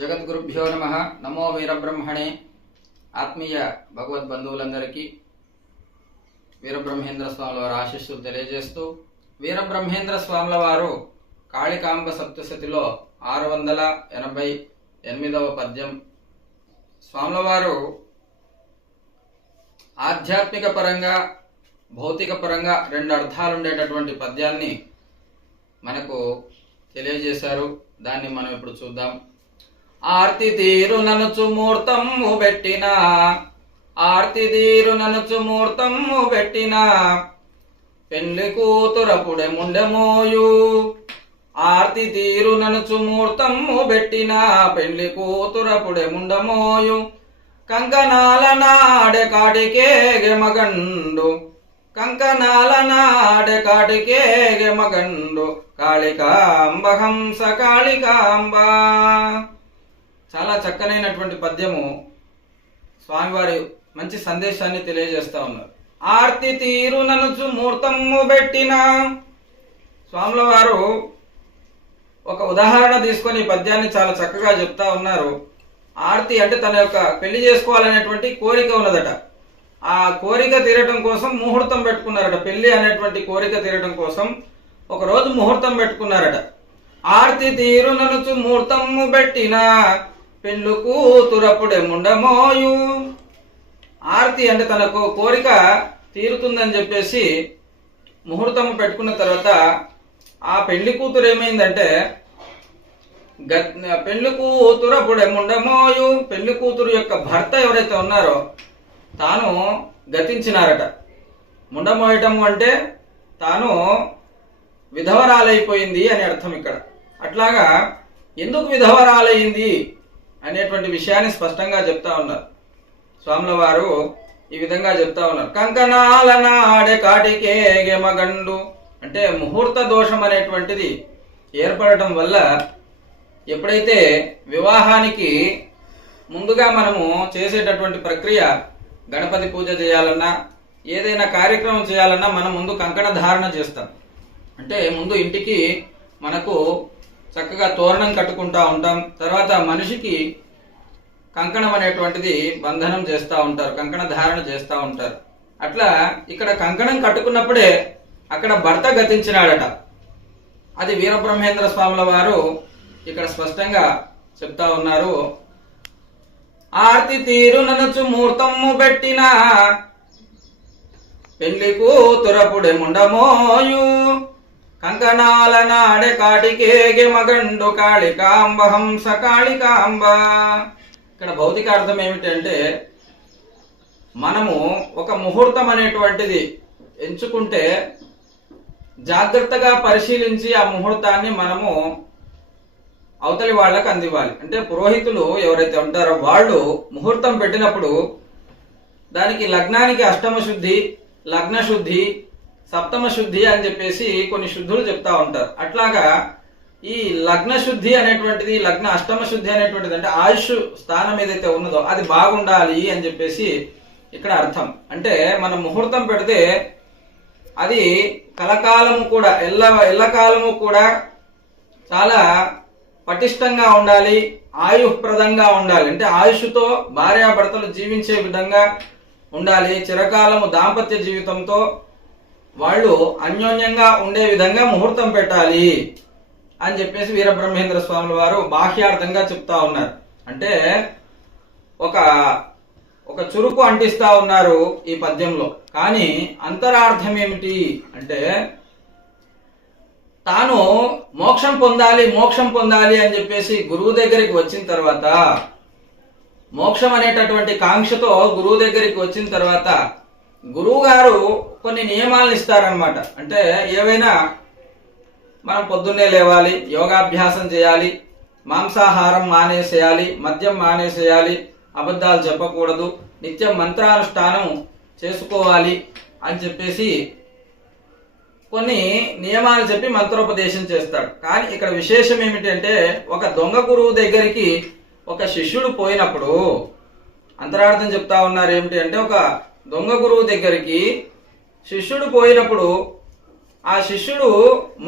జగద్గురుభ్యో నమః. నమో వీరబ్రహ్మణే. ఆత్మీయ భగవద్బంధువులందరికీ వీరబ్రహ్మేంద్ర స్వాముల వారి ఆశీస్సులు తెలియజేస్తూ, వీరబ్రహ్మేంద్ర స్వాముల వారు కాళికాంబ సప్తశతిలో 688వ పద్యం. స్వాముల వారు ఆధ్యాత్మిక పరంగా భౌతిక పరంగా రెండు అర్థాలు ఉండేటటువంటి పద్యాన్ని మనకు తెలియజేశారు. దాన్ని మనం ఇప్పుడు చూద్దాం. ఆర్తి తీరు ననుచు మూర్తము పెట్టిన, ఆర్తి తీరు ననుచు మూర్తము పెట్టిన, పెండ్లి కూతురపుడే ముండెమోయు. ఆర్తి తీరు ననుచు మూర్తము పెట్టిన, పెండ్లి కూతురపుడే ముండమోయు. కంకణాల నాడే కాటికేగే మగండు, కంకణాల నాడే కాటికేగే మగండు. కాళికాంబ హంస కాళికాంబ. చాలా చక్కనైనటువంటి పద్యము. స్వామివారి మంచి సందేశాన్ని తెలియజేస్తా ఉన్నారు. ఆర్తి తీరు ననుచు మూర్తము పెట్టిన. స్వాముల వారు ఒక ఉదాహరణ తీసుకొని ఈ పద్యాన్ని చాలా చక్కగా చెప్తా ఉన్నారు. ఆర్తి అంటే తన యొక్క పెళ్లి చేసుకోవాలనేటువంటి కోరిక ఉన్నదట. ఆ కోరిక తీరటం కోసం ముహూర్తం పెట్టుకున్నారట. పెళ్లి అనేటువంటి కోరిక తీరటం కోసం ఒక రోజు ముహూర్తం పెట్టుకున్నారట. ఆర్తి తీరు ననుచు ముహూర్తము పెట్టిన, పెండ్లు కూతురపుడే ముండమోయు. ఆర్తి అంటే తనకు కోరిక తీరుతుందని చెప్పేసి ముహూర్తం పెట్టుకున్న తర్వాత ఆ పెళ్లి కూతురు ఏమైందంటే, పెళ్లి కూతురపుడే ముండమోయు, పెళ్లి కూతురు యొక్క భర్త ఎవరైతే ఉన్నారో తాను గతించినారట. ముండమోయటము అంటే తాను విధవరాలైపోయింది అని అర్థం ఇక్కడ. అట్లాగా ఎందుకు విధవరాలైంది అనేటువంటి విషయాన్ని స్పష్టంగా చెప్తా ఉన్నారు స్వాముల వారు. ఈ విధంగా చెప్తా ఉన్నారు. కంకణాల నాడే కాటికేగే మగండు అంటే ముహూర్త దోషం అనేటువంటిది ఏర్పడటం వల్ల ఎప్పుడైతే వివాహానికి ముందుగా మనము చేసేటటువంటి ప్రక్రియ, గణపతి పూజ చేయాలన్నా ఏదైనా కార్యక్రమం చేయాలన్నా మనం ముందు కంకణ ధారణ చేస్తాం. అంటే ముందు ఇంటికి మనకు చక్కగా తోరణం కట్టుకుంటా ఉంటాం. తర్వాత మనిషికి కంకణం అనేటువంటిది బంధనం చేస్తూ ఉంటారు, కంకణ ధారణ చేస్తూ ఉంటారు. అట్లా ఇక్కడ కంకణం కట్టుకున్నప్పుడే అక్కడ భర్త గతించినాడట. అది వీరబ్రహ్మేంద్ర స్వాముల వారు ఇక్కడ స్పష్టంగా చెప్తా ఉన్నారు. ఆర్తి తీరు ననుచు ముహూర్తము పెట్టిన, పెళ్లి కూతురపుడే ముండమోయు. కంకణాల నాడే కాటికేగే మగండు. కాళికాంబ హంస కాళికాంబ. ఇక్కడ భౌతిక అర్థం ఏమిటంటే, మనము ఒక ముహూర్తం అనేటువంటిది ఎంచుకుంటే జాగ్రత్తగా పరిశీలించి ఆ ముహూర్తాన్ని మనము అవతలి వాళ్ళకు అందివ్వాలి. అంటే పురోహితులు ఎవరైతే ఉంటారో వాళ్ళు ముహూర్తం పెట్టినప్పుడు దానికి లగ్నానికి అష్టమ శుద్ధి, లగ్న శుద్ధి, సప్తమ శుద్ధి అని చెప్పేసి కొన్ని శుద్ధులు చెప్తా ఉంటారు. అట్లాగా ఈ లగ్న శుద్ధి అనేటువంటిది, లగ్న అష్టమ శుద్ధి అనేటువంటిది అంటే ఆయుష్ స్థానం ఏదైతే ఉన్నదో అది బాగుండాలి అని చెప్పేసి ఇక్కడ అర్థం. అంటే మనం ముహూర్తం పెడితే అది కలకాలము కూడా ఎల్లకాలము కూడా చాలా పటిష్టంగా ఉండాలి, ఆయుప్రదంగా ఉండాలి. అంటే ఆయుష్తో భార్యాభర్తలు జీవించే విధంగా ఉండాలి. చిరకాలము దాంపత్య జీవితంతో వాళ్ళు అన్యోన్యంగా ఉండే విధంగా ముహూర్తం పెట్టాలి అని చెప్పేసి వీరబ్రహ్మేంద్ర స్వాముల వారు బాహ్యార్థంగా చెప్తా ఉన్నారు. అంటే ఒక చురుకు అంటిస్తా ఉన్నారు ఈ పద్యంలో. కానీ అంతరార్థం ఏమిటి అంటే, తాను మోక్షం పొందాలి అని చెప్పేసి గురువు దగ్గరికి వచ్చిన తర్వాత, మోక్షం అనేటటువంటి కాంక్షతో గురువు దగ్గరికి వచ్చిన తర్వాత గురువు గారు కొన్ని నియమాలను ఇస్తారనమాట. అంటే ఏవైనా మనం పొద్దున్నే లేవాలి, యోగాభ్యాసం చేయాలి, మాంసాహారం మానేసేయాలి, మద్యం మానేసేయాలి, అబద్ధాలు చెప్పకూడదు, నిత్యం మంత్రానుష్ఠానం చేసుకోవాలి అని చెప్పేసి కొన్ని నియమాలు చెప్పి మంత్రోపదేశం చేస్తాడు. కానీ ఇక్కడ విశేషం ఏమిటంటే, ఒక దొంగ గురువు దగ్గరికి ఒక శిష్యుడు పోయినప్పుడు అంతరార్థం చెప్తా ఉన్నారు. ఏమిటి అంటే, ఒక దొంగ గురువు దగ్గరికి శిష్యుడు పోయినప్పుడు ఆ శిష్యుడు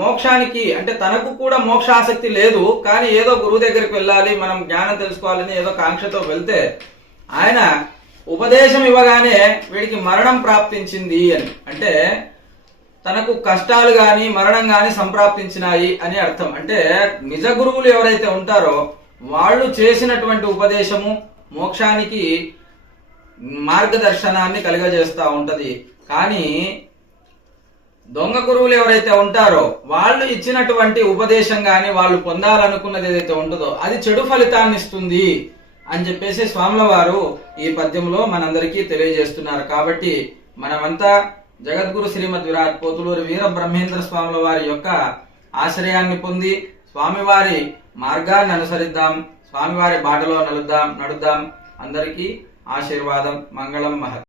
మోక్షానికి అంటే తనకు కూడా మోక్షాసక్తి లేదు, కానీ ఏదో గురువు దగ్గరికి వెళ్ళాలి, మనం జ్ఞానం తెలుసుకోవాలని ఏదో కాంక్షతో వెళ్తే ఆయన ఉపదేశం ఇవ్వగానే వీడికి మరణం ప్రాప్తించింది అని, అంటే తనకు కష్టాలు గాని మరణం గాని సంప్రాప్తించినాయి అని అర్థం. అంటే నిజ గురువులు ఎవరైతే ఉంటారో వాళ్ళు చేసినటువంటి ఉపదేశము మోక్షానికి మార్గదర్శనాన్ని కలుగజేస్తూ ఉంటది. కానీ దొంగ గురువులు ఎవరైతే ఉంటారో వాళ్ళు ఇచ్చినటువంటి ఉపదేశం కానీ వాళ్ళు పొందాలనుకున్నది ఏదైతే ఉంటుందో అది చెడు ఫలితాన్ని ఇస్తుంది అని చెప్పేసి స్వాముల వారు ఈ పద్యంలో మనందరికీ తెలియజేస్తున్నారు. కాబట్టి మనమంతా జగద్గురు శ్రీమద్ విరాట్ పోతులూరి వీర బ్రహ్మేంద్ర స్వాముల వారి యొక్క ఆశ్రయాన్ని పొంది స్వామివారి మార్గాన్ని అనుసరిద్దాం, స్వామివారి బాటలో నడుద్దాం. అందరికీ ఆశీర్వాదం. మంగళం మహత్.